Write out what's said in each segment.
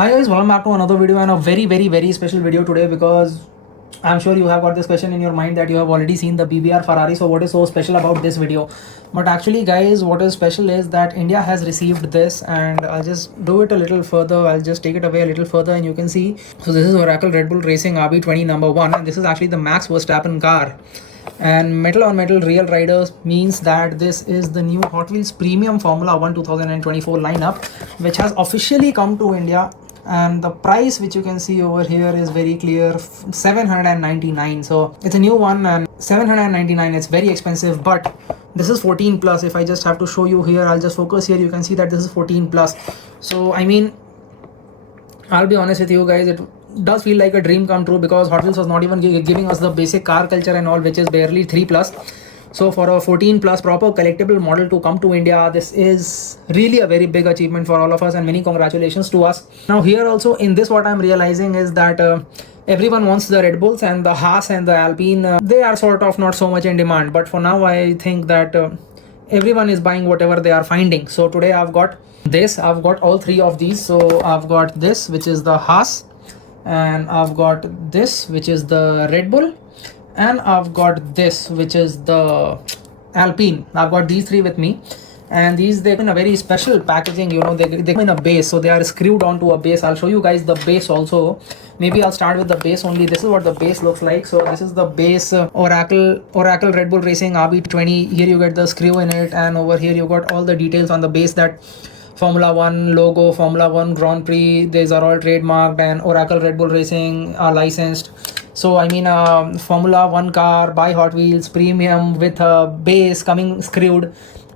Hi guys, welcome back to another video and a very special video today because I'm sure you have got this question in your mind that you have already seen the BBR Ferrari. So what is so special about this video? But actually guys, what is special is that India has received this, and I'll just do it a little further. I'll just take it away a little further and you can see. So this is Oracle Red Bull Racing RB20 number 1, and this is actually the Max Verstappen car. And metal on metal real riders means that this is the new Hot Wheels Premium Formula 1 2024 lineup, which has officially come to India. And the price which you can see over here is very clear, 799. So it's a new one, and 799, it's very expensive, but this is 14 plus. If I just have to show you here, I'll just focus here, you can see that this is 14 plus. So I mean, I'll be honest with you guys, it does feel like a dream come true, because Hot Wheels was not even giving us the basic car culture and all, which is barely 3 plus. So for a 14 plus proper collectible model to come to India, this is really a very big achievement for all of us, and many congratulations to us. Now here also in this, what I'm realizing is that everyone wants the Red Bulls, and the Haas and the Alpine, they are sort of not so much in demand. But for now, I think that everyone is buying whatever they are finding. So today I've got this, I've got all 3 of these. So I've got this, which is the Haas, and I've got this, which is the Red Bull, and I've got this, which is the Alpine. I've got these 3 with me, and these, they're in a very special packaging, you know, they come in a base, so they are screwed onto a base. I'll show you guys the base also. Maybe I'll start with the base only. This is what the base looks like. So this is the base, Oracle Red Bull Racing RB20. Here you get the screw in it, and over here you got all the details on the base, that Formula 1 logo, Formula 1 Grand Prix, these are all trademarked, and Oracle Red Bull Racing are licensed. So I mean, Formula 1 car by Hot Wheels, premium with a base coming screwed.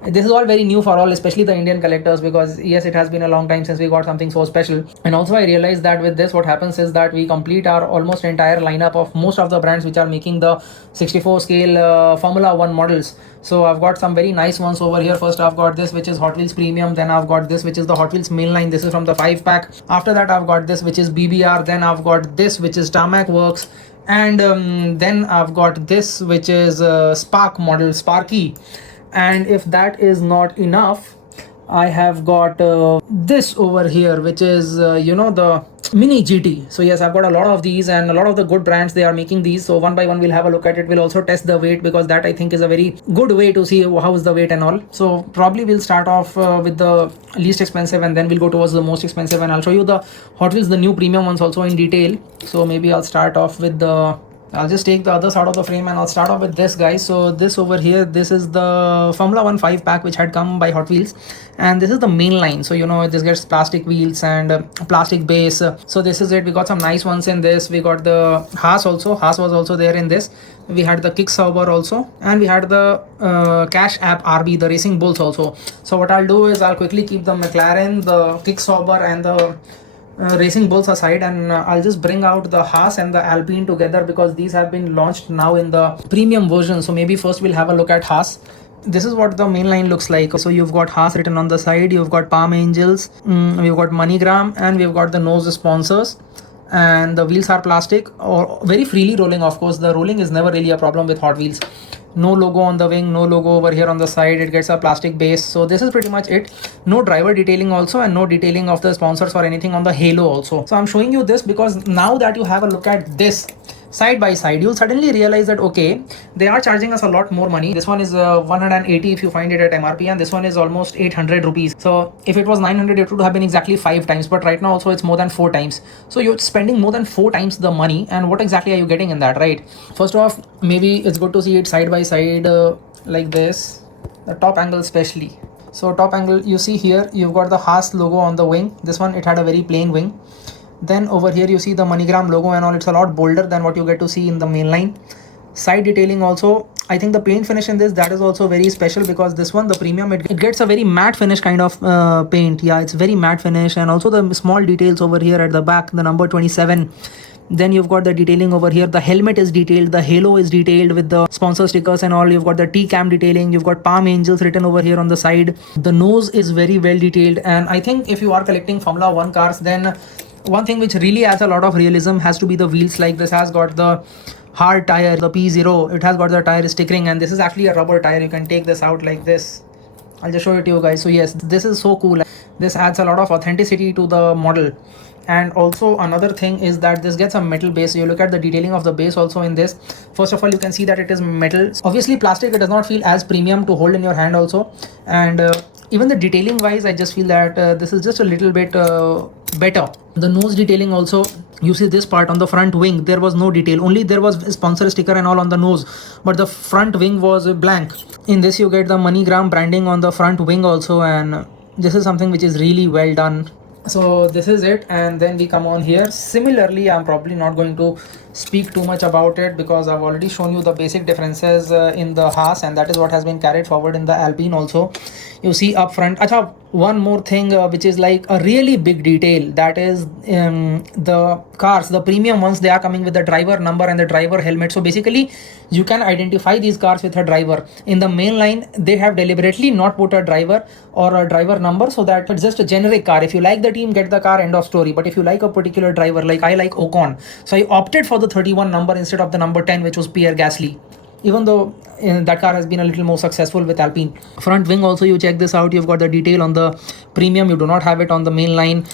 This is all very new for all, especially the Indian collectors, because yes, it has been a long time since we got something so special. And also I realized that with this, what happens is that we complete our almost entire lineup of most of the brands which are making the 64 scale Formula 1 models. So I've got some very nice ones over here. First I've got this, which is Hot Wheels Premium. Then I've got this, which is the Hot Wheels mainline. This is from the 5-pack. After that I've got this, which is BBR. Then I've got this, which is TARMAC Works. And then I've got this, which is Spark model, Sparky. And if that is not enough, I have got this over here, which is you know, the Mini GT. So yes, I've got a lot of these, and a lot of the good brands, they are making these. So one by one we'll have a look at it. We'll also test the weight, because that I think is a very good way to see how is the weight and all. So probably we'll start off with the least expensive, and then we'll go towards the most expensive, and I'll show you the Hot Wheels, the new premium ones also in detail. So maybe I'll start off with the, I'll just take the other side of the frame, and I'll start off with this, guys. So this over here, this is the Formula 1 5-pack which had come by Hot Wheels, and this is the main line. So you know, this gets plastic wheels and plastic base. So this is it. We got some nice ones in this. We got the Haas also. Haas was also there in this. We had the Kicksauber also, and we had the Cash App RB, the Racing Bulls also. So what I'll do is I'll quickly keep the McLaren, the Kicksauber, and the Racing Bulls aside, and I'll just bring out the Haas and the Alpine together, because these have been launched now in the premium version. So maybe first we'll have a look at Haas. This is what the main line looks like. So you've got Haas written on the side, you've got Palm Angels, we've got MoneyGram, and we've got the nose sponsors, and the wheels are plastic, or very freely rolling. Of course, the rolling is never really a problem with Hot Wheels. No logo on the wing, no logo over here on the side, it gets a plastic base. So this is pretty much it. No driver detailing also, and no detailing of the sponsors or anything on the halo also. So I'm showing you this because now that you have a look at this side by side, you'll suddenly realize that okay, they are charging us a lot more money. This one is 180 if you find it at MRP, and this one is almost 800 rupees. So if it was 900, it would have been exactly 5 times, but right now also it's more than 4 times. So you're spending more than 4 times the money, and what exactly are you getting in that, right? First off, maybe it's good to see it side by side like this, the top angle especially. So top angle, you see here you've got the Haas logo on the wing. This one, it had a very plain wing. Then over here you see the MoneyGram logo and all. It's a lot bolder than what you get to see in the main line. Side detailing also, I think the paint finish in this, that is also very special, because this one, the premium, it gets a very matte finish kind of paint. Yeah, it's very matte finish. And also the small details over here at the back, the number 27. Then you've got the detailing over here. The helmet is detailed, the halo is detailed with the sponsor stickers and all. You've got the T-cam detailing, you've got Palm Angels written over here on the side. The nose is very well detailed, and I think if you are collecting Formula 1 cars, then one thing which really adds a lot of realism has to be the wheels. Like this has got the hard tire, the P0, it has got the tire stickering, and this is actually a rubber tire. You can take this out like this. I'll just show it to you guys. So yes, this is so cool. This adds a lot of authenticity to the model. And also another thing is that this gets a metal base. You look at the detailing of the base also in this. First of all, you can see that it is metal. Obviously plastic, it does not feel as premium to hold in your hand also. And even the detailing wise, I just feel that this is just a little bit better. The nose detailing also, you see this part on the front wing, there was no detail, only there was a sponsor sticker and all on the nose, but the front wing was blank. In this you get the MoneyGram branding on the front wing also, and this is something which is really well done. So this is it, and then we come on here. Similarly, I'm probably not going to speak too much about it because I've already shown you the basic differences in the Haas, and that is what has been carried forward in the Alpine also. You see up front. Acha, one more thing which is like a really big detail, that is the cars, the premium ones, they are coming with the driver number and the driver helmet. So basically you can identify these cars with a driver. In the main line, they have deliberately not put a driver or a driver number, so that it's just a generic car. If you like the team, get the car, end of story. But if you like a particular driver, like I like Ocon, so I opted for the 31 number instead of the number 10, which was Pierre Gasly, even though that car has been a little more successful with Alpine. Front wing also, you check this out, you've got the detail on the premium, you do not have it on the main line.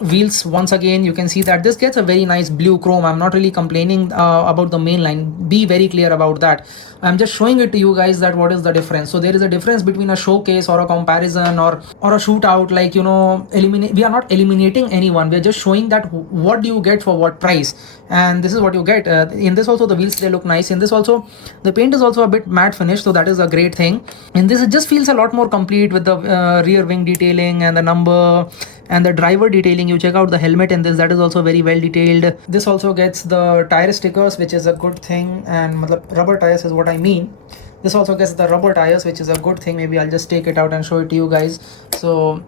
Wheels, once again you can see that this gets a very nice blue chrome. I'm not really complaining about the main line, be very clear about that. I'm just showing it to you guys that what is the difference. So there is a difference between a showcase or a comparison or a shootout, like, you know, we are not eliminating anyone, we're just showing that what do you get for what price, and this is what you get. In this also the wheels, they look nice. In this also the paint is also a bit matte finish, so that is a great thing. And this, it just feels a lot more complete with the rear wing detailing and the number and the driver detailing. You check out the helmet in this, that is also very well detailed. This also gets the tire stickers, which is a good thing, and rubber tires is what I mean. This also gets the rubber tires, which is a good thing. Maybe I'll just take it out and show it to you guys. So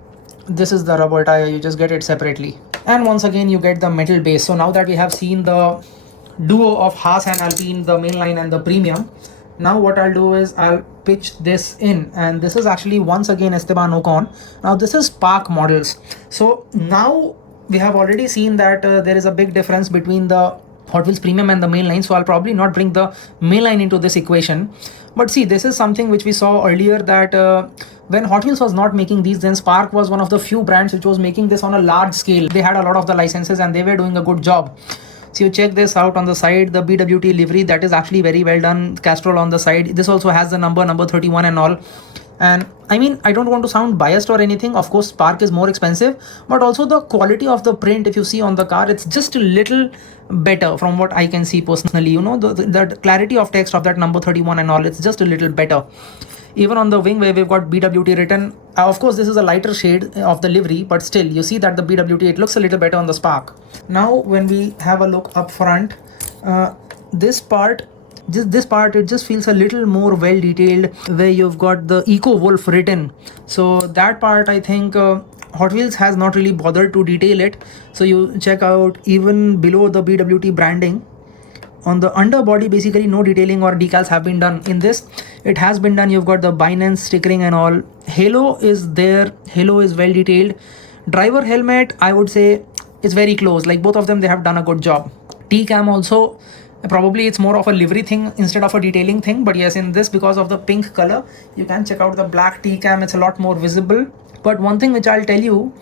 this is the rubber tire, you just get it separately. And once again you get the metal base. So now that we have seen the duo of Haas and Alpine, the mainline and the premium, now what I'll do is I'll pitch this in, and this is actually once again Esteban Ocon. Now this is Spark models. So now we have already seen that there is a big difference between the Hot Wheels Premium and the mainline, so I'll probably not bring the mainline into this equation. But see, this is something which we saw earlier, that when Hot Wheels was not making these, then Spark was one of the few brands which was making this on a large scale. They had a lot of the licenses and they were doing a good job. So you check this out on the side, the BWT livery, that is actually very well done. Castrol on the side. This also has the number 31 and all. And I mean, I don't want to sound biased or anything. Of course, Spark is more expensive, but also the quality of the print, if you see on the car, it's just a little better from what I can see personally. You know, the clarity of text of that number 31 and all, it's just a little better. Even on the wing where we've got BWT written, of course this is a lighter shade of the livery, but still you see that the BWT, it looks a little better on the Spark. Now when we have a look up front, this part, it just feels a little more well detailed, where you've got the Eco Wolf written. So that part, I think Hot Wheels has not really bothered to detail it. So you check out even below the BWT branding, on the underbody, basically no detailing or decals have been done. In this, it has been done. You've got the Binance stickering and all. Halo is there. Halo is well detailed. Driver helmet, I would say, is very close. Like both of them, they have done a good job. T-cam also, probably it's more of a livery thing instead of a detailing thing. But yes, in this, because of the pink color, you can check out the black T-cam. It's a lot more visible. But one thing which I'll tell you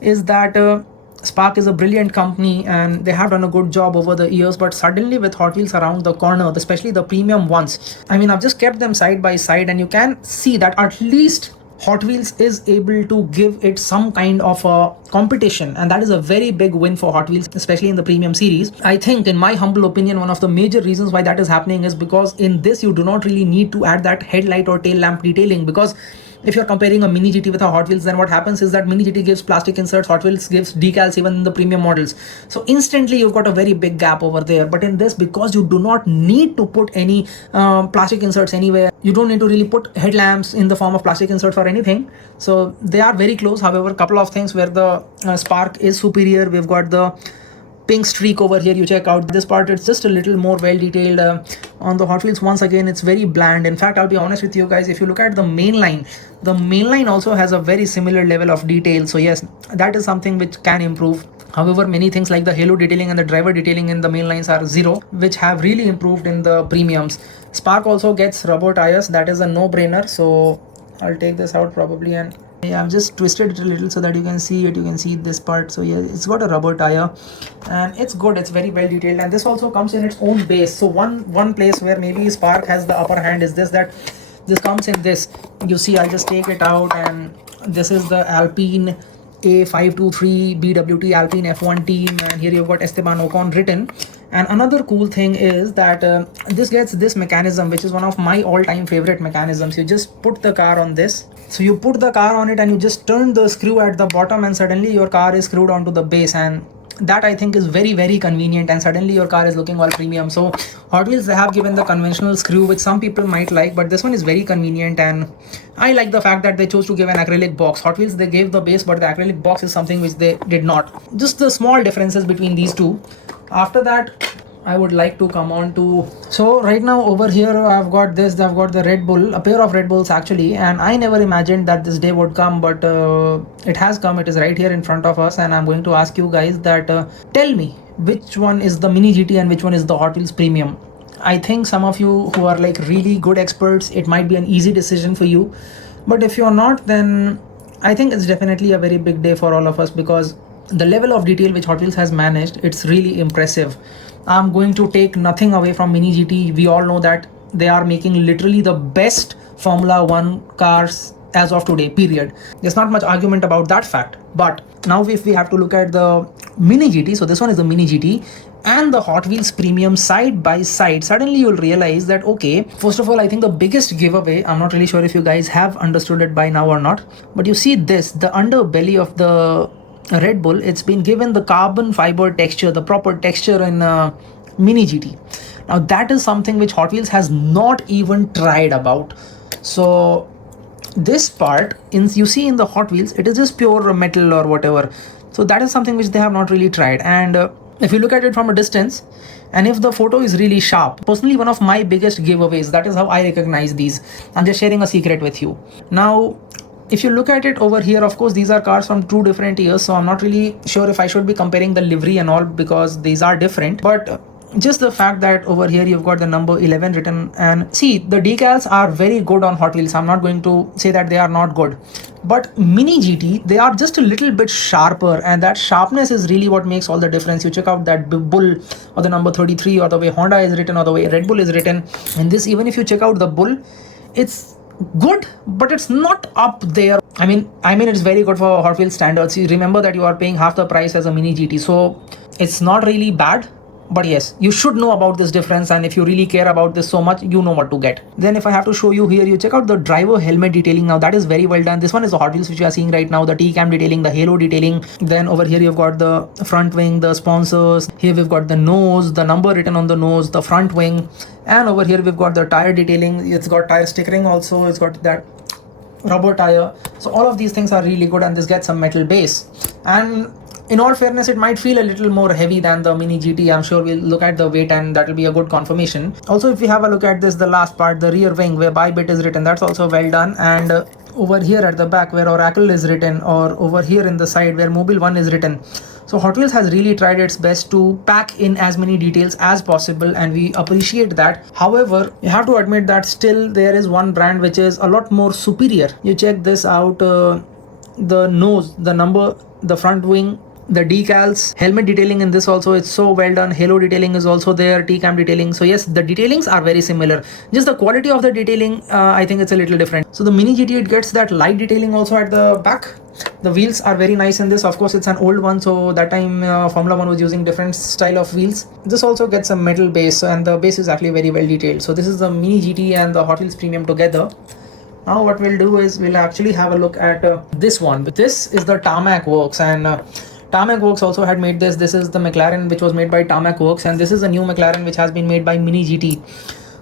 is that Spark is a brilliant company and they have done a good job over the years, but suddenly with Hot Wheels around the corner, especially the premium ones, I mean, I've just kept them side by side and you can see that at least Hot Wheels is able to give it some kind of a competition, and that is a very big win for Hot Wheels, especially in the premium series. I think, in my humble opinion, one of the major reasons why that is happening is because in this you do not really need to add that headlight or tail lamp detailing, because if you're comparing a Mini GT with a Hot Wheels, then what happens is that Mini GT gives plastic inserts, Hot Wheels gives decals even in the premium models. So instantly you've got a very big gap over there. But in this, because you do not need to put any plastic inserts anywhere, you don't need to really put headlamps in the form of plastic inserts or anything. So they are very close. However, a couple of things where the Spark is superior. We've got the pink streak over here. You check out this part, it's just a little more well detailed. On the Hot Wheels, once again, it's very bland. In fact, I'll be honest with you guys, if you look at the mainline also has a very similar level of detail. So yes, that is something which can improve. However, many things like the halo detailing and the driver detailing in the mainlines are zero, which have really improved in the premiums. Spark also gets rubber tires, that is a no-brainer. So I'll take this out probably and I've just twisted it a little so that you can see it. You can see this part. So yeah, it's got a rubber tire and it's good. It's very well detailed, and this also comes in its own base. So one place where maybe Spark has the upper hand is this, that this comes in this. You see, I'll just take it out, and this is the Alpine A523 BWT Alpine F1 team, and here you've got Esteban Ocon written. And another cool thing is that this gets this mechanism, which is one of my all-time favorite mechanisms. You just put the car on this. So you put the car on it and you just turn the screw at the bottom, and suddenly your car is screwed onto the base, and that I think is very, very convenient, and suddenly your car is looking all premium. So Hot Wheels, they have given the conventional screw, which some people might like, but this one is very convenient, and I like the fact that they chose to give an acrylic box. Hot Wheels, they gave the base, but the acrylic box is something which they did not. Just the small differences between these two. After that, I would like to come on to, so right now over here I've got this, I've got the Red Bull, a pair of Red Bulls actually, and I never imagined that this day would come, but it has come. It is right here in front of us, and I'm going to ask you guys that tell me which one is the Mini GT and which one is the Hot Wheels Premium. I think some of you who are like really good experts, it might be an easy decision for you, but if you're not, then I think it's definitely a very big day for all of us, because the level of detail which Hot Wheels has managed, it's really impressive. I'm going to take nothing away from Mini GT. We all know that they are making literally the best Formula 1 cars as of today, period. There's not much argument about that fact. But now if we have to look at the Mini GT, so this one is the Mini GT and the Hot Wheels Premium side by side, suddenly you'll realize that, okay, first of all, I think the biggest giveaway, I'm not really sure if you guys have understood it by now or not, but you see this, the underbelly of the Red Bull, it's been given the carbon fiber texture, the proper texture in Mini GT. Now that is something which Hot Wheels has not even tried about. So this part, you see in the Hot Wheels, it is just pure metal or whatever. So that is something which they have not really tried. And if you look at it from a distance, and if the photo is really sharp, personally one of my biggest giveaways, that is how I recognize these. I'm just sharing a secret with you. Now, if you look at it over here, of course, these are cars from two different years, so I'm not really sure if I should be comparing the livery and all, because these are different. But just the fact that over here you've got the number 11 written, and see, the decals are very good on Hot Wheels. I'm not going to say that they are not good, but Mini GT, they are just a little bit sharper, and that sharpness is really what makes all the difference. You check out that bull, or the number 33, or the way Honda is written, or the way Red Bull is written, and this, even if you check out the bull, it's good, but it's not up there. I mean it's very good for Hot Wheels standards. You remember that you are paying half the price as a Mini GT, so it's not really bad. But yes, you should know about this difference, and if you really care about this so much, you know what to get. Then if I have to show you here, you check out the driver helmet detailing. Now that is very well done. This one is the Hot Wheels which you are seeing right now, the T-cam detailing, the halo detailing. Then over here you've got the front wing, the sponsors. Here we've got the nose, the number written on the nose, the front wing. And over here we've got the tire detailing. It's got tire stickering also. It's got that rubber tire. So all of these things are really good, and this gets a metal base. And in all fairness, it might feel a little more heavy than the Mini GT. I'm sure we'll look at the weight, and that will be a good confirmation. Also, if we have a look at this, the last part, the rear wing where Bybit is written, that's also well done. And over here at the back where Oracle is written, or over here in the side where Mobile 1 is written. So Hot Wheels has really tried its best to pack in as many details as possible, and we appreciate that. However, you have to admit that still there is one brand which is a lot more superior. You check this out, the nose, the number, the front wing, the decals, helmet detailing in this also, it's so well done. Halo detailing is also there, T-cam detailing. So yes, the detailings are very similar, just the quality of the detailing, I think it's a little different. So the Mini GT, it gets that light detailing also at the back. The wheels are very nice in this. Of course, it's an old one, so that time Formula 1 was using different style of wheels. This also gets a metal base, and the base is actually very well detailed. So this is the Mini GT and the Hot Wheels Premium together. Now what we'll do is we'll actually have a look at this one. This is the TARMAC works, and TARMAC Works also had made this. This is the McLaren which was made by TARMAC Works, and this is a new McLaren which has been made by Mini GT.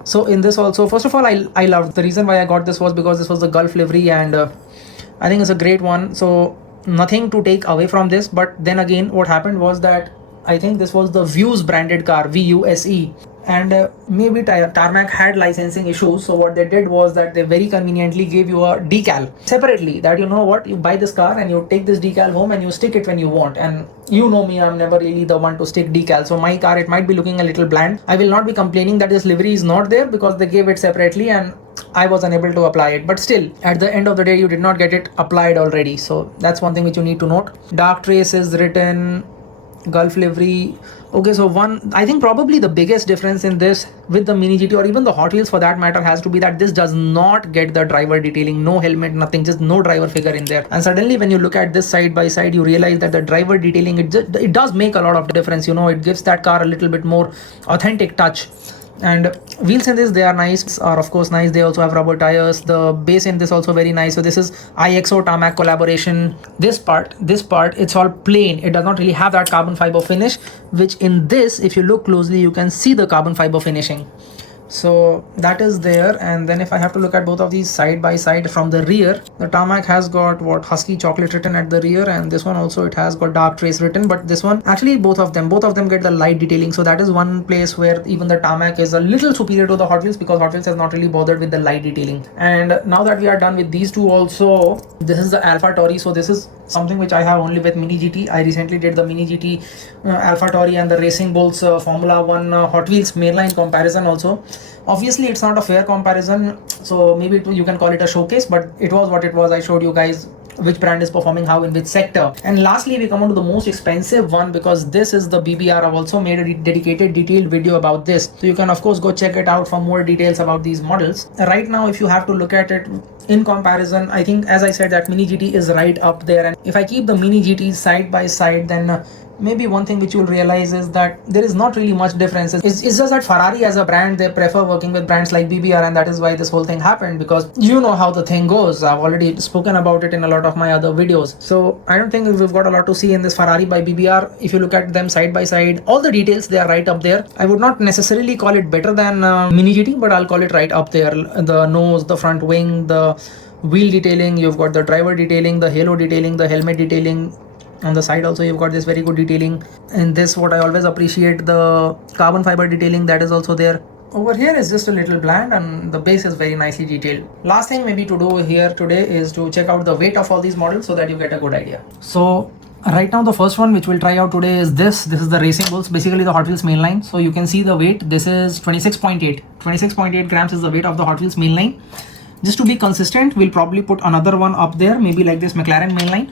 So in this also, first of all, I loved, the reason why I got this was because this was the Gulf livery, and I think it's a great one. So nothing to take away from this, but then again what happened was that I think this was the Vuse branded car, VUSE. and maybe Tarmac had licensing issues, so what they did was that they very conveniently gave you a decal separately, that you know what, you buy this car and you take this decal home and you stick it when you want. And you know me, I'm never really the one to stick decal, so my car, it might be looking a little bland. I will not be complaining that this livery is not there because they gave it separately and I was unable to apply it. But still, at the end of the day, you did not get it applied already, so that's one thing which you need to note. Dark trace is written, Gulf livery. Okay, so I think probably the biggest difference in this with the Mini GT or even the Hot Wheels for that matter has to be that this does not get the driver detailing, no helmet, nothing, just no driver figure in there. And suddenly when you look at this side by side, you realize that the driver detailing, it does make a lot of difference. You know, it gives that car a little bit more authentic touch. And wheels in this, they are nice, are of course nice. They also have rubber tires. The base in this also very nice. So this is IXO TARMAC collaboration. This part, it's all plain. It does not really have that carbon fiber finish, which in this, if you look closely, you can see the carbon fiber finishing. So that is there. And then if I have to look at both of these side by side from the rear, the Tarmac has got what, husky chocolate written at the rear, and this one also, it has got dark trace written. But this one, actually both of them get the light detailing. So that is one place where even the Tarmac is a little superior to the Hot Wheels, because Hot Wheels has not really bothered with the light detailing. And now that we are done with these two also, this is the Alpha Tauri. So this is something which I have only with Mini GT. I recently did the Mini GT Alpha Tauri and the Racing Bulls Formula 1 Hot Wheels mainline comparison also. Obviously it's not a fair comparison, so maybe you can call it a showcase, but it was what it was. I showed you guys which brand is performing how in which sector. And lastly, we come on to the most expensive one, because this is the BBR. I've also made a dedicated detailed video about this, so you can of course go check it out for more details about these models. Right now, if you have to look at it in comparison, I think, as I said, that Mini GT is right up there. And if I keep the Mini GT side by side, then maybe one thing which you'll realize is that there is not really much difference. It's just that Ferrari as a brand, they prefer working with brands like BBR, and that is why this whole thing happened, because you know how the thing goes. I've already spoken about it in a lot of my other videos. So I don't think we've got a lot to see in this Ferrari by BBR. If you look at them side by side, all the details, they are right up there. I would not necessarily call it better than Mini GT, but I'll call it right up there. The nose, the front wing, the wheel detailing, you've got the driver detailing, the halo detailing, the helmet detailing. On the side also, you've got this very good detailing. And this, what I always appreciate, the carbon fiber detailing, that is also there. Over here is just a little bland, and the base is very nicely detailed. Last thing maybe to do here today is to check out the weight of all these models so that you get a good idea. So right now, the first one which we'll try out today is this. This is the Racing Bulls, basically the Hot Wheels mainline. So you can see the weight. This is 26.8 grams is the weight of the Hot Wheels mainline. Just to be consistent, we'll probably put another one up there, maybe like this McLaren mainline.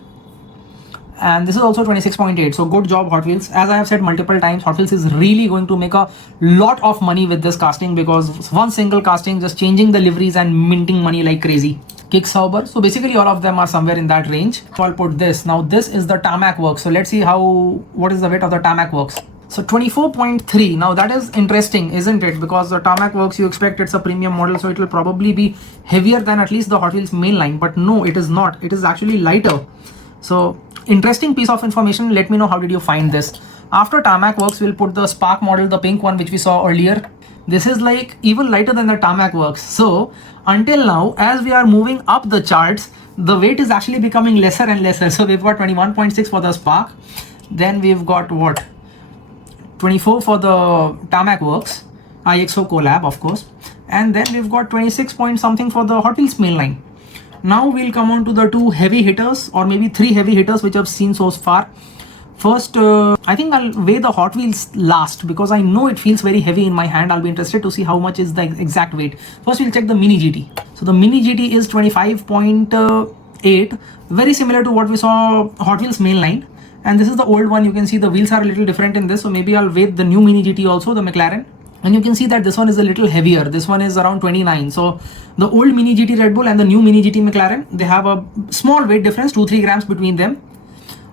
And this is also 26.8. So good job, Hot Wheels. As I have said multiple times, Hot Wheels is really going to make a lot of money with this casting, because one single casting, just changing the liveries and minting money like crazy. Kick Sauber. So basically all of them are somewhere in that range. So I'll put this. Now this is the Tarmac Works. So let's see what is the weight of the Tarmac Works. So 24.3. Now that is interesting, isn't it? Because the Tarmac Works, you expect it's a premium model, so it will probably be heavier than at least the Hot Wheels mainline. But no, it is not. It is actually lighter. So interesting piece of information. Let me know how did you find this. After Tarmac Works, we'll put the Spark model, the pink one which we saw earlier. This is like even lighter than the Tarmac Works. So until now, as we are moving up the charts, the weight is actually becoming lesser and lesser. So we've got 21.6 for the Spark. Then we've got what? 24 for the Tarmac Works, IXO collab of course. And then we've got 26 point something for the Hot Wheels mainline. Now we'll come on to the two heavy hitters, or maybe three heavy hitters which I've seen so far. First, I think I'll weigh the Hot Wheels last, because I know it feels very heavy in my hand. I'll be interested to see how much is the exact weight. First, we'll check the Mini GT. So the Mini GT is 25.8, very similar to what we saw Hot Wheels mainline. And this is the old one. You can see the wheels are a little different in this. So maybe I'll weigh the new Mini GT also, the McLaren. And you can see that this one is a little heavier. This one is around 29. So the old Mini GT Red Bull and the new Mini GT McLaren, they have a small weight difference, 2-3 grams between them.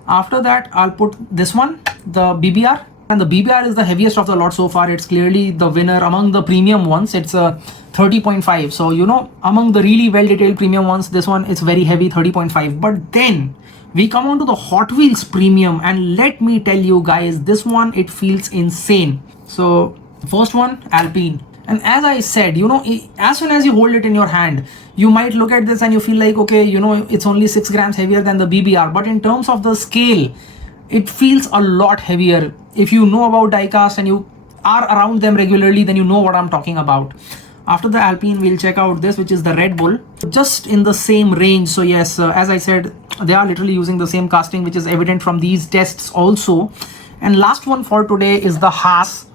After that, I'll put this one, the BBR. And the BBR is the heaviest of the lot so far. It's clearly the winner among the premium ones. It's a 30.5. So, you know, among the really well-detailed premium ones, this one is very heavy, 30.5. But then we come on to the Hot Wheels premium. And let me tell you guys, this one, it feels insane. So first one, Alpine. And as I said, you know, as soon as you hold it in your hand, you might look at this and you feel like, okay, you know, it's only 6 grams heavier than the BBR. But in terms of the scale, it feels a lot heavier. If you know about diecast and you are around them regularly, then you know what I'm talking about. After the Alpine, we'll check out this, which is the Red Bull, just in the same range. So yes, as I said, they are literally using the same casting, which is evident from these tests also. And last one for today is the Haas.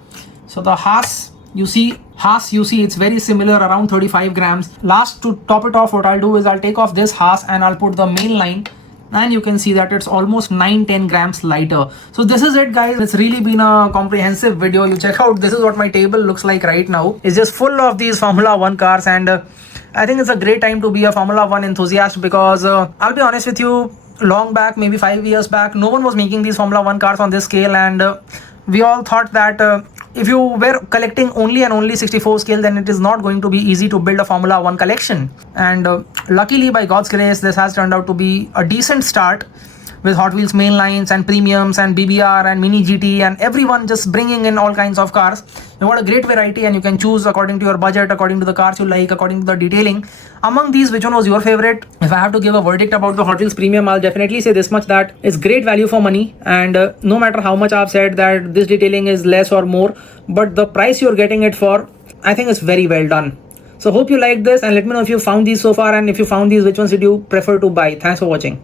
So the Haas, you see, it's very similar, around 35 grams. Last, to top it off, what I'll do is I'll take off this Haas and I'll put the main line, and you can see that it's almost 9-10 grams lighter. So this is it, guys. It's really been a comprehensive video. You check out, this is what my table looks like right now. It's just full of these Formula 1 cars, and I think it's a great time to be a Formula 1 enthusiast, because I'll be honest with you, long back, maybe 5 years back, no one was making these Formula 1 cars on this scale, and we all thought that if you were collecting only and only 64 scale, then it is not going to be easy to build a Formula 1 collection. And luckily, by God's grace, this has turned out to be a decent start, with Hot Wheels mainlines and premiums and BBR and Mini GT and everyone just bringing in all kinds of cars. You've got a great variety, and you can choose according to your budget, according to the cars you like, according to the detailing. Among these, which one was your favorite? If I have to give a verdict about the Hot Wheels Premium, I'll definitely say this much, that it's great value for money. And no matter how much I've said that this detailing is less or more, but the price you're getting it for, I think it's very well done. So hope you like this, and let me know if you found these so far, and if you found these, which ones did you prefer to buy. Thanks for watching.